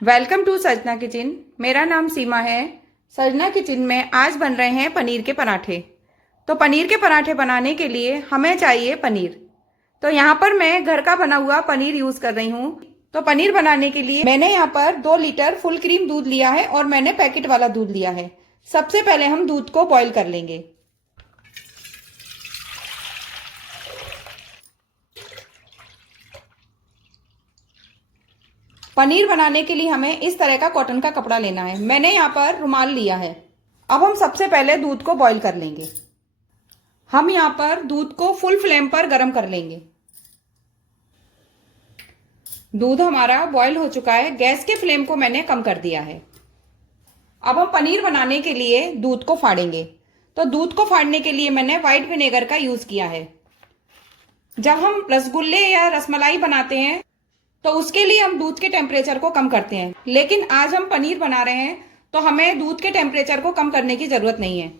Welcome to सजना kitchen. मेरा नाम सीमा है। सजना किचन में आज बन रहे हैं पनीर के पराठे। तो पनीर के पराठे बनाने के लिए हमें चाहिए पनीर। तो यहाँ पर मैं घर का बना हुआ पनीर यूज कर रही हूँ। तो पनीर बनाने के लिए मैंने यहाँ पर 2 लीटर फुल क्रीम दूध लिया है और मैंने पैकेट वाला दूध लिया है। सबसे पहले हम दूध को बॉईल कर लेंगे। पनीर बनाने के लिए हमें इस तरह का कॉटन का कपड़ा लेना है। मैंने यहाँ पर रुमाल लिया है। अब हम सबसे पहले दूध को बॉईल कर लेंगे। हम यहाँ पर दूध को फुल फ्लेम पर गर्म कर लेंगे। दूध हमारा बॉईल हो चुका है। गैस के फ्लेम को मैंने कम कर दिया है। अब हम पनीर बनाने के लिए दूध को फाड़ेंगे। तो दूध को फाड़ने के लिए मैंने व्हाइट विनेगर का यूज किया है। जब हम रसगुल्ले या रसमलाई बनाते हैं तो उसके लिए हम दूध के टेम्परेचर को कम करते हैं, लेकिन आज हम पनीर बना रहे हैं तो हमें दूध के टेम्परेचर को कम करने की जरूरत नहीं है।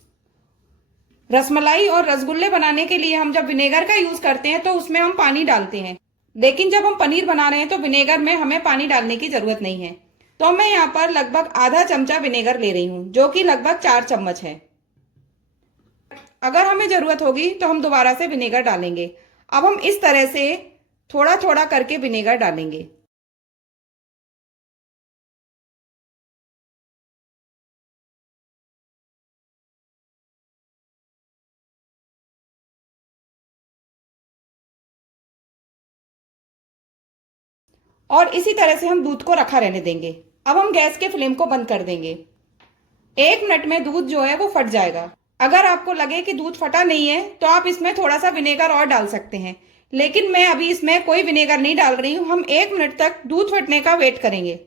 रसमलाई और रसगुल्ले बनाने के लिए हम जब विनेगर का यूज करते हैं तो उसमें हम पानी डालते हैं, लेकिन जब हम पनीर बना रहे हैं तो विनेगर में हमें पानी डालने की जरूरत नहीं है। तो मैं यहाँ पर लगभग आधा चमचा विनेगर ले रही हूँ, जो कि लगभग 4 चम्मच है। अगर हमें जरूरत होगी तो हम दोबारा से विनेगर डालेंगे। अब हम इस तरह से थोड़ा थोड़ा करके विनेगर डालेंगे। और इसी तरह से हम दूध को रखा रहने देंगे। अब हम गैस के फ्लेम को बंद कर देंगे। 1 मिनट में दूध जो है वो फट जाएगा। अगर आपको लगे कि दूध फटा नहीं है तो आप इसमें थोड़ा सा विनेगर और डाल सकते हैं, लेकिन मैं अभी इसमें कोई विनेगर नहीं डाल रही हूं। हम 1 मिनट तक दूध फटने का वेट करेंगे।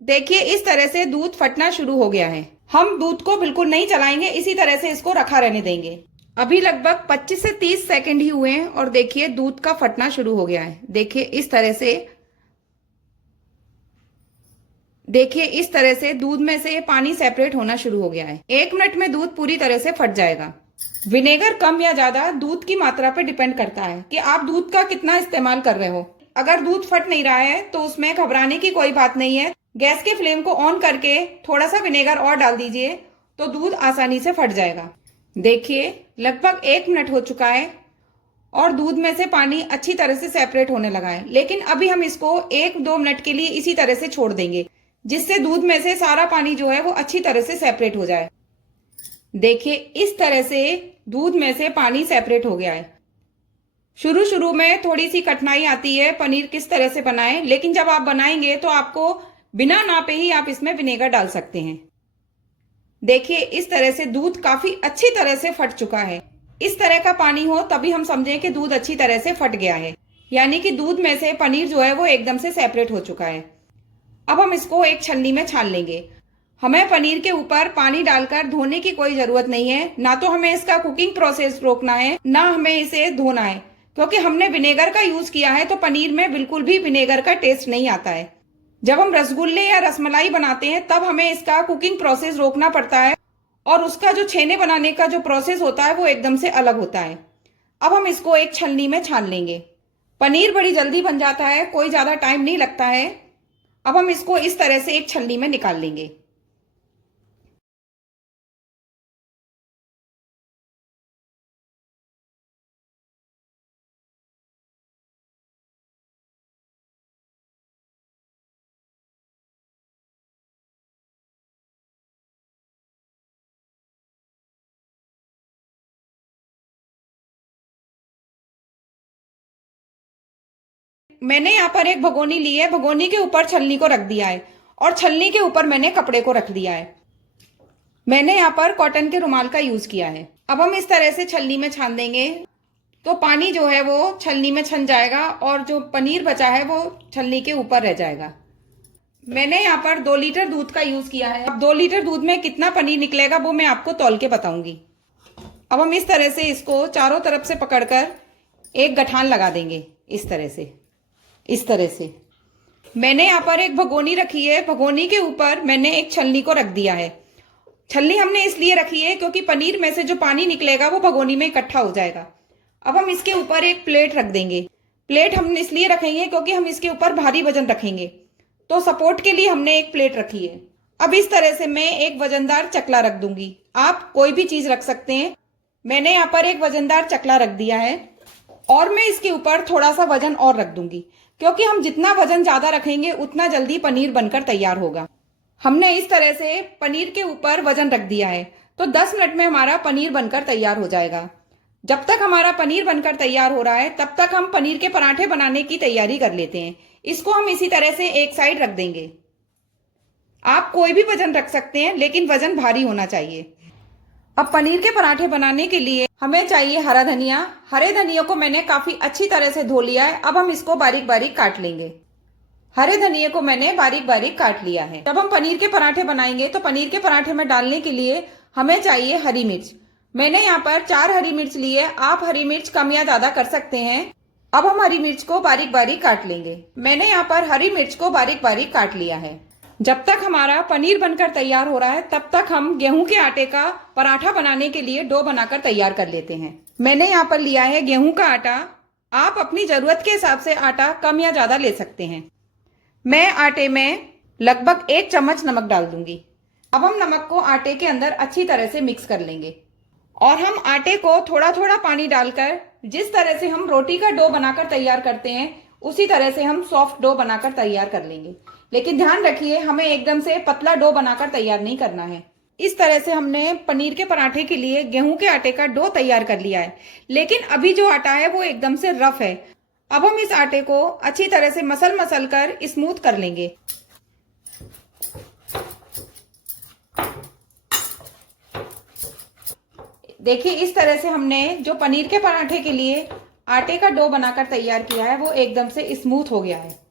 देखिए, इस तरह से दूध फटना शुरू हो गया है। हम दूध को बिल्कुल नहीं चलाएंगे, इसी तरह से इसको रखा रहने देंगे। अभी लगभग 25 से 30 सेकंड ही हुए हैं और देखिए दूध का फटना शुरू हो गया है। देखिए इस तरह से दूध में से पानी सेपरेट होना शुरू हो गया है। 1 मिनट में दूध पूरी तरह से फट जाएगा। विनेगर कम या ज्यादा दूध की मात्रा पर डिपेंड करता है कि आप दूध का कितना इस्तेमाल कर रहे हो। अगर दूध फट नहीं रहा है तो उसमें घबराने की कोई बात नहीं है। गैस के फ्लेम को ऑन करके थोड़ा सा विनेगर और डाल दीजिए तो दूध आसानी से फट जाएगा। देखिए लगभग 1 मिनट हो चुका है और दूध में से पानी अच्छी तरह से सेपरेट होने लगा है, लेकिन अभी हम इसको 1-2 मिनट के लिए इसी तरह से छोड़ देंगे, जिससे दूध में से सारा पानी जो है वो अच्छी तरह से सेपरेट हो जाए। देखिए इस तरह से दूध में से पानी सेपरेट हो गया है। शुरू शुरू में थोड़ी सी कठिनाई आती है पनीर किस तरह से बनाएं, लेकिन जब आप बनाएंगे तो आपको बिना नापे ही आप इसमें विनेगर डाल सकते हैं। देखिए इस तरह से दूध काफी अच्छी तरह से फट चुका है। इस तरह का पानी हो तभी हम समझें कि दूध अच्छी तरह से फट गया है, यानी कि दूध में से पनीर जो है वो एकदम से सेपरेट हो चुका है। अब हम इसको एक छलनी में छान लेंगे। हमें पनीर के ऊपर पानी डालकर धोने की कोई जरूरत नहीं है। ना तो हमें इसका कुकिंग प्रोसेस रोकना है, ना हमें इसे धोना है, क्योंकि हमने विनेगर का यूज किया है तो पनीर में बिल्कुल भी विनेगर का टेस्ट नहीं आता है। जब हम रसगुल्ले या रसमलाई बनाते हैं तब हमें इसका कुकिंग प्रोसेस रोकना पड़ता है और उसका जो छेने बनाने का जो प्रोसेस होता है वो एकदम से अलग होता है। अब हम इसको एक छलनी में छान लेंगे। पनीर बड़ी जल्दी बन जाता है, कोई ज्यादा टाइम नहीं लगता है। अब हम इसको इस तरह से एक छलनी में निकाल लेंगे। मैंने यहाँ पर एक भगोनी ली है। भगोनी के ऊपर छलनी को रख दिया है और छलनी के ऊपर मैंने कपड़े को रख दिया है। मैंने यहाँ पर कॉटन के रुमाल का यूज किया है। अब हम इस तरह से छलनी में छान देंगे तो पानी जो है वो छलनी में छन जाएगा और जो पनीर बचा है वो छलनी के ऊपर रह जाएगा। मैंने यहाँ पर 2 लीटर दूध का यूज किया है। अब 2 लीटर दूध में कितना पनीर निकलेगा वो मैं आपको तौल के बताऊंगी। अब हम इस तरह से इसको चारों तरफ से पकड़कर एक गठान लगा देंगे। इस तरह से मैंने यहाँ पर एक भगोनी रखी है। भगोनी के ऊपर मैंने एक छलनी को रख दिया है। छलनी हमने इसलिए रखी है क्योंकि पनीर में से जो पानी निकलेगा वो भगोनी में इकट्ठा हो जाएगा। अब हम इसके ऊपर एक प्लेट रख देंगे। प्लेट हम इसलिए रखेंगे क्योंकि हम इसके ऊपर भारी वजन रखेंगे, तो सपोर्ट के लिए हमने एक प्लेट रखी है। अब इस तरह से मैं एक वजनदार चकला रख दूंगी। आप कोई भी चीज रख सकते हैं। मैंने यहाँ पर एक वजनदार चकला रख दिया है और मैं इसके ऊपर थोड़ा सा वजन और रख दूंगी, क्योंकि हम जितना वजन ज्यादा रखेंगे उतना जल्दी पनीर बनकर तैयार होगा। हमने इस तरह से पनीर के ऊपर वजन रख दिया है, तो 10 मिनट में हमारा पनीर बनकर तैयार हो जाएगा। जब तक हमारा पनीर बनकर तैयार हो रहा है तब तक हम पनीर के पराठे बनाने की तैयारी कर लेते हैं। इसको हम इसी तरह से एक साइड रख देंगे। आप कोई भी वजन रख सकते हैं, लेकिन वजन भारी होना चाहिए। अब पनीर के पराठे बनाने के लिए हमें चाहिए हरा धनिया। हरे धनिया को मैंने काफी अच्छी तरह से धो लिया है। अब हम इसको बारीक बारीक काट लेंगे। हरे धनिया को मैंने बारीक बारीक काट लिया है। जब हम पनीर के पराठे बनाएंगे तो पनीर के पराठे में डालने के लिए हमें चाहिए हरी मिर्च। मैंने यहाँ पर 4 हरी मिर्च ली है। आप हरी मिर्च कम या ज्यादा कर सकते हैं। अब हम हरी मिर्च को बारीक बारीक काट लेंगे। मैंने यहाँ पर हरी मिर्च को बारीक बारीक काट लिया है। जब तक हमारा पनीर बनकर तैयार हो रहा है तब तक हम गेहूं के आटे का पराठा बनाने के लिए डो बनाकर तैयार कर लेते हैं। मैंने यहाँ पर लिया है गेहूं का आटा। आप अपनी जरूरत के हिसाब से आटा कम या ज्यादा ले सकते हैं। मैं आटे में लगभग 1 चम्मच नमक डाल दूंगी। अब हम नमक को आटे के अंदर अच्छी तरह से मिक्स कर लेंगे और हम आटे को थोड़ा थोड़ा पानी डालकर, जिस तरह से हम रोटी का डो बनाकर तैयार करते हैं उसी तरह से हम सॉफ्ट डो बनाकर तैयार कर लेंगे। लेकिन ध्यान रखिए, हमें एकदम से पतला डो बनाकर तैयार नहीं करना है। इस तरह से हमने पनीर के पराठे के लिए गेहूं के आटे का डो तैयार कर लिया है, लेकिन अभी जो आटा है वो एकदम से रफ है। अब हम इस आटे को अच्छी तरह से मसल मसल कर स्मूथ कर लेंगे। देखिए, इस तरह से हमने जो पनीर के पराठे के लिए आटे का डो बनाकर तैयार किया है वो एकदम से स्मूथ हो गया है।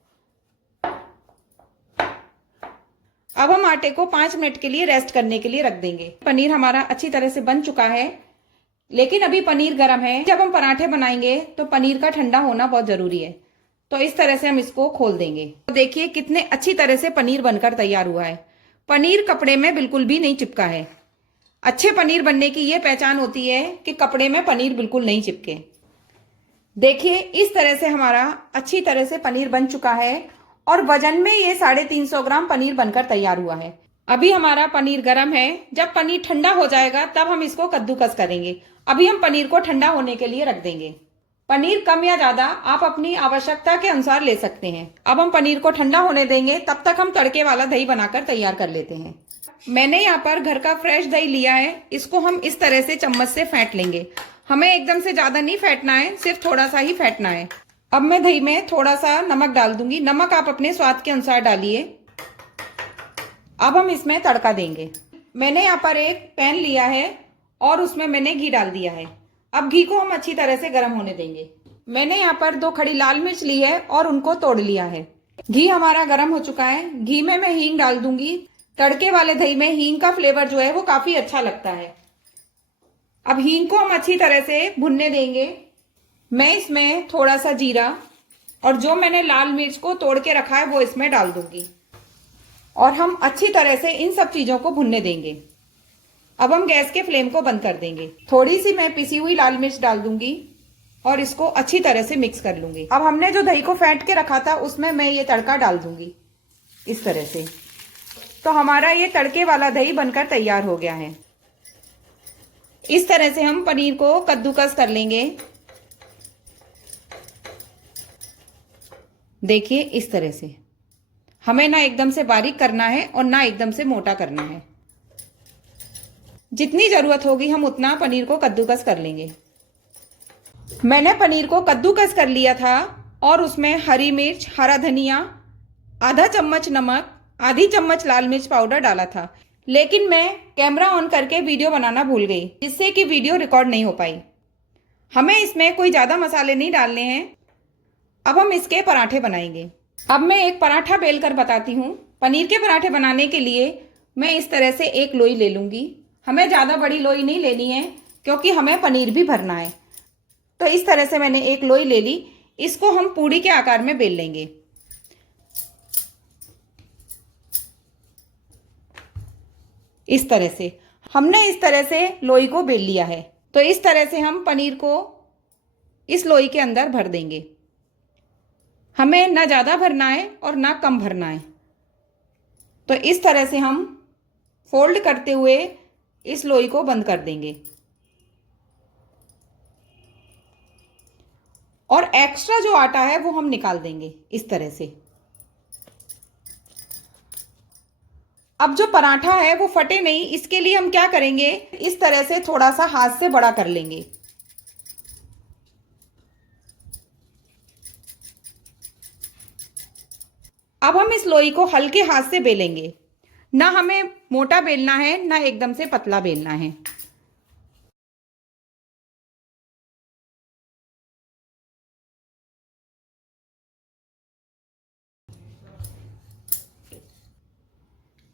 अब हम आटे को 5 मिनट के लिए रेस्ट करने के लिए रख देंगे। पनीर हमारा अच्छी तरह से बन चुका है, लेकिन अभी पनीर गर्म है। जब हम पराठे बनाएंगे तो पनीर का ठंडा होना बहुत जरूरी है। तो इस तरह से हम इसको खोल देंगे। तो देखिए कितने अच्छी तरह से पनीर बनकर तैयार हुआ है। पनीर कपड़े में बिल्कुल भी नहीं चिपका है। अच्छे पनीर बनने की ये पहचान होती है कि कपड़े में पनीर बिल्कुल नहीं चिपके। देखिए, इस तरह से हमारा अच्छी तरह से पनीर बन चुका है और वजन में ये 350 ग्राम पनीर बनकर तैयार हुआ है। अभी हमारा पनीर गर्म है। जब पनीर ठंडा हो जाएगा तब हम इसको कद्दूकस करेंगे। अभी हम पनीर को ठंडा होने के लिए रख देंगे। पनीर कम या ज्यादा आप अपनी आवश्यकता के अनुसार ले सकते हैं। अब हम पनीर को ठंडा होने देंगे, तब तक हम तड़के वाला दही बनाकर तैयार कर लेते हैं। मैंने यहाँ पर घर का फ्रेश दही लिया है। इसको हम इस तरह से चम्मच से फेंट लेंगे। हमें एकदम से ज्यादा नहीं फेंटना है, सिर्फ थोड़ा सा ही फेंटना है। अब मैं दही में थोड़ा सा नमक डाल दूंगी। नमक आप अपने स्वाद के अनुसार डालिए। अब हम इसमें तड़का देंगे। मैंने यहाँ पर एक पैन लिया है और उसमें मैंने घी डाल दिया है। अब घी को हम अच्छी तरह से गर्म होने देंगे। मैंने यहाँ पर 2 खड़ी लाल मिर्च ली है और उनको तोड़ लिया है। घी हमारा गर्म हो चुका है। घी में मैं हींग डाल दूंगी। तड़के वाले दही में हींग का फ्लेवर जो है वो काफी अच्छा लगता है। अब हींग को हम अच्छी तरह से भुनने देंगे। मैं इसमें थोड़ा सा जीरा और जो मैंने लाल मिर्च को तोड़ के रखा है वो इसमें डाल दूंगी और हम अच्छी तरह से इन सब चीजों को भुनने देंगे। अब हम गैस के फ्लेम को बंद कर देंगे। थोड़ी सी मैं पिसी हुई लाल मिर्च डाल दूंगी और इसको अच्छी तरह से मिक्स कर लूंगी। अब हमने जो दही को फेंट के रखा था उसमें मैं ये तड़का डाल दूंगी इस तरह से। तो हमारा ये तड़के वाला दही बनकर तैयार हो गया है। इस तरह से हम पनीर को कद्दूकस कर लेंगे। देखिए, इस तरह से हमें ना एकदम से बारीक करना है और ना एकदम से मोटा करना है। जितनी जरूरत होगी हम उतना पनीर को कद्दूकस कर लेंगे। मैंने पनीर को कद्दूकस कर लिया था और उसमें हरी मिर्च, हरा धनिया, आधा चम्मच नमक, आधी चम्मच लाल मिर्च पाउडर डाला था। लेकिन मैं कैमरा ऑन करके वीडियो बनाना भूल गई, जिससे कि वीडियो रिकॉर्ड नहीं हो पाई। हमें इसमें कोई ज्यादा मसाले नहीं डालने हैं। अब हम इसके पराठे बनाएंगे। अब मैं एक पराठा बेलकर बताती हूँ। पनीर के पराठे बनाने के लिए मैं इस तरह से एक लोई ले लूंगी। हमें ज़्यादा बड़ी लोई नहीं लेनी है क्योंकि हमें पनीर भी भरना है। तो इस तरह से मैंने एक लोई ले ली। इसको हम पूड़ी के आकार में बेल लेंगे। इस तरह से हमने इस तरह से लोई को बेल लिया है। तो इस तरह से हम पनीर को इस लोई के अंदर भर देंगे। हमें ना ज़्यादा भरना है और ना कम भरना है। तो इस तरह से हम फोल्ड करते हुए इस लोई को बंद कर देंगे और एक्स्ट्रा जो आटा है वो हम निकाल देंगे इस तरह से। अब जो पराठा है वो फटे नहीं, इसके लिए हम क्या करेंगे, इस तरह से थोड़ा सा हाथ से बड़ा कर लेंगे। अब हम इस लोई को हल्के हाथ से बेलेंगे, ना हमें मोटा बेलना है ना एकदम से पतला बेलना है।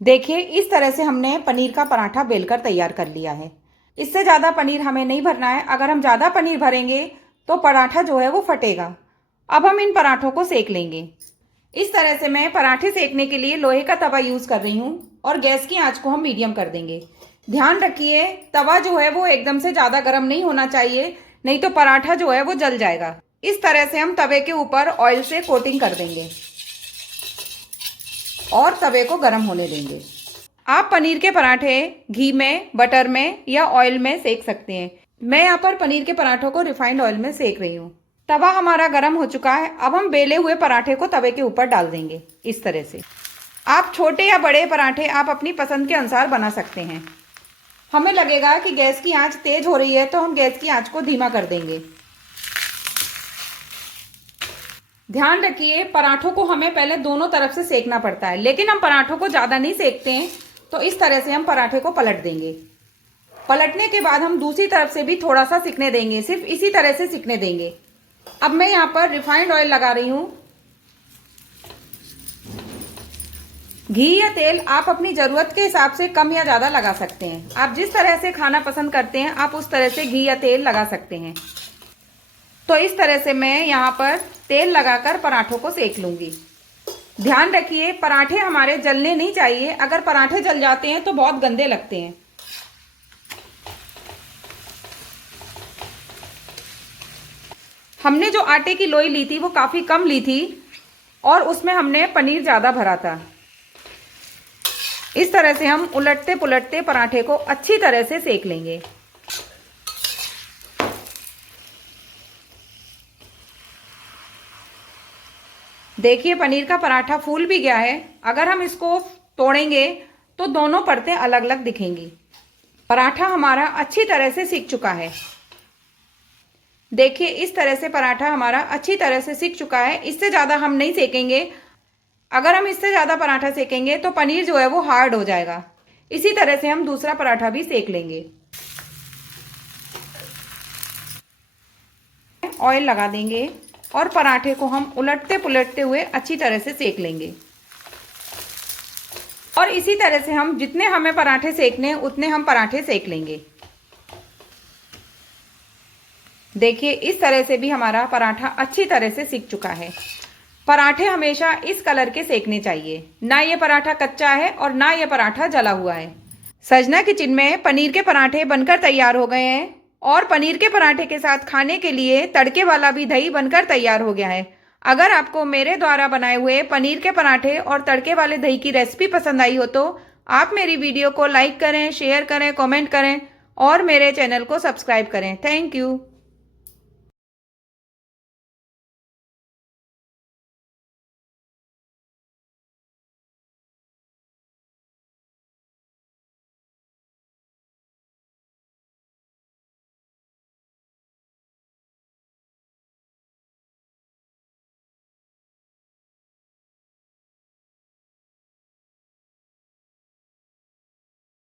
देखिए इस तरह से हमने पनीर का पराठा बेलकर तैयार कर लिया है। इससे ज़्यादा पनीर हमें नहीं भरना है, अगर हम ज़्यादा पनीर भरेंगे तो पराठा जो है वो फटेगा। अब हम इन पराठों को सेक लेंगे। इस तरह से मैं पराठे सेकने के लिए लोहे का तवा यूज़ कर रही हूँ और गैस की आंच को हम मीडियम कर देंगे। ध्यान रखिए तवा जो है वो एकदम से ज़्यादा गर्म नहीं होना चाहिए, नहीं तो पराठा जो है वो जल जाएगा। इस तरह से हम तवे के ऊपर ऑयल से कोटिंग कर देंगे और तवे को गर्म होने देंगे। आप पनीर के पराठे घी में, बटर में या ऑयल में सेक सकते हैं। मैं यहाँ पर पनीर के पराठों को रिफाइंड ऑयल में सेक रही हूँ। तवा हमारा गर्म हो चुका है। अब हम बेले हुए पराठे को तवे के ऊपर डाल देंगे इस तरह से। आप छोटे या बड़े पराठे आप अपनी पसंद के अनुसार बना सकते हैं। हमें लगेगा कि गैस की आंच तेज हो रही है तो हम गैस की आंच को धीमा कर देंगे। ध्यान रखिए पराठों को हमें पहले दोनों तरफ से सेकना पड़ता है, लेकिन हम पराठों को ज़्यादा नहीं सेकते हैं, तो इस तरह से हम पराठे को पलट देंगे। पलटने के बाद हम दूसरी तरफ से भी थोड़ा सा सिकने देंगे, सिर्फ इसी तरह से सिकने देंगे। अब मैं यहाँ पर रिफाइंड ऑयल लगा रही हूँ। घी या तेल आप अपनी ज़रूरत के हिसाब से कम या ज़्यादा लगा सकते हैं। आप जिस तरह से खाना पसंद करते हैं आप उस तरह से घी या तेल लगा सकते हैं। तो इस तरह से मैं यहाँ पर तेल लगाकर पराठों को सेक लूँगी। ध्यान रखिए पराठे हमारे जलने नहीं चाहिए, अगर पराठे जल जाते हैं तो बहुत गंदे लगते हैं। हमने जो आटे की लोई ली थी वो काफ़ी कम ली थी और उसमें हमने पनीर ज़्यादा भरा था। इस तरह से हम उलटते पुलटते पराठे को अच्छी तरह से सेक लेंगे। देखिए पनीर का पराठा फूल भी गया है। अगर हम इसको तोड़ेंगे तो दोनों परतें अलग अलग दिखेंगी। पराठा हमारा अच्छी तरह से सिक चुका है। देखिए इस तरह से पराठा हमारा अच्छी तरह से सिक चुका है। इससे ज़्यादा हम नहीं सेकेंगे। अगर हम इससे ज़्यादा पराठा सेकेंगे तो पनीर जो है वो हार्ड हो जाएगा। इसी तरह से हम दूसरा पराठा भी सेक लेंगे। ऑयल लगा देंगे और पराठे को हम उलटते पुलटते हुए अच्छी तरह से सेक लेंगे। और इसी तरह से हम जितने हमें पराठे सेकने उतने हम पराठे सेक लेंगे। देखिए इस तरह से भी हमारा पराठा अच्छी तरह से सिक चुका है। पराठे हमेशा इस कलर के सेकने चाहिए, ना ये पराठा कच्चा है और ना ये पराठा जला हुआ है। सजना किचन में पनीर के पराठे बनकर तैयार हो गए हैं और पनीर के पराठे के साथ खाने के लिए तड़के वाला भी दही बनकर तैयार हो गया है। अगर आपको मेरे द्वारा बनाए हुए पनीर के पराठे और तड़के वाले दही की रेसिपी पसंद आई हो तो आप मेरी वीडियो को लाइक करें, शेयर करें, कमेंट करें और मेरे चैनल को सब्सक्राइब करें। Thank you.